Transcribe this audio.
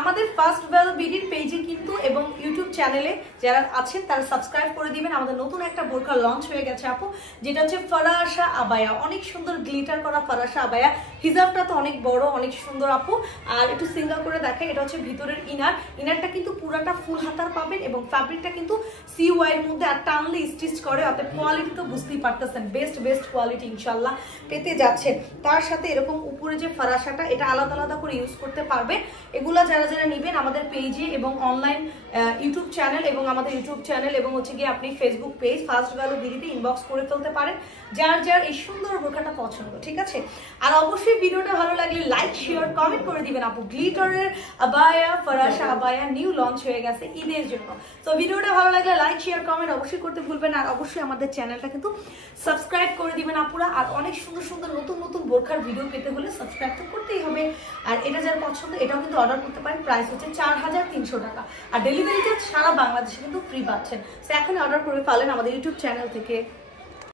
আমাদের first value বিডির পেজে কিন্তু এবং ইউটিউব চ্যানেলে যারা আছেন তারা সাবস্ক্রাইব করে দিবেন। আমাদের নতুন একটা বোরকা লঞ্চ হয়ে গেছে আপু, যেটা হচ্ছে ফরাসা আবায়া, অনেক সুন্দর গ্লিটার করা ফরাসা আবায়া। হিজাবটা তো অনেক বড়, অনেক সুন্দর আপু। আর একটু সিঙ্গেল করে দেখে, এটা হচ্ছে ভিতরের ইনারটা কিন্তু পুরাটা ফুল হাতার পাবেন এবং ফ্যাব্রিকটা কিন্তু CY এর মধ্যে, আর টানলে স্টিচ করে, অর্থাৎ কোয়ালিটি তো বুঝতেই পারতেছেন, বেস্ট কোয়ালিটি ইনশাল্লাহ পেতে যাচ্ছেন। তার সাথে এরকম উপরে যে ফরাসাটা, এটা আলাদা আলাদা করে ইউজ করতে পারবে। এগুলা যারা যারা নেবেন আমাদের পেজে এবং অনলাইন ইউটিউব চ্যানেল এবং আমাদের ইউটিউব চ্যানেল এবং হচ্ছে গিয়ে আপনি ফেসবুক পেজ ফার্স্ট ভ্যালু বিডিতে ইনবক্স করে ফেলতে পারেন যার যার এই সুন্দর বোরকাটা পছন্দ, ঠিক আছে? আর অবশ্যই ভিডিওটা ভালো লাগলে লাইক শেয়ার কমেন্ট করে দিবেন আপু। গ্লিটারের আবায়া, ফরাসা আবায়া নিউ লঞ্চ হয়ে গেছে ঈদের জন্য। তো ভিডিওটা ভালো লাগলে লাইক শেয়ার কমেন্ট অবশ্যই করতে ভুলবেন। আর অবশ্যই আমাদের চ্যানেলটা কিন্তু সাবস্ক্রাইব করে দিবেন আপুরা। আর অনেক সুন্দর সুন্দর নতুন নতুন বোরকার ভিডিও পেতে হলে সাবস্ক্রাইব তো করতেই হবে। আর এটা যার পছন্দ এটাও কিন্তু অর্ডার করতে পারেন। প্রাইস হচ্ছে 4300 টাকা, আর ডেলিভারিটা সারা বাংলাদেশে কিন্তু ফ্রি পাচ্ছেন। সো এখন অর্ডার করে ফেলেন আমাদের ইউটিউব চ্যানেল থেকে।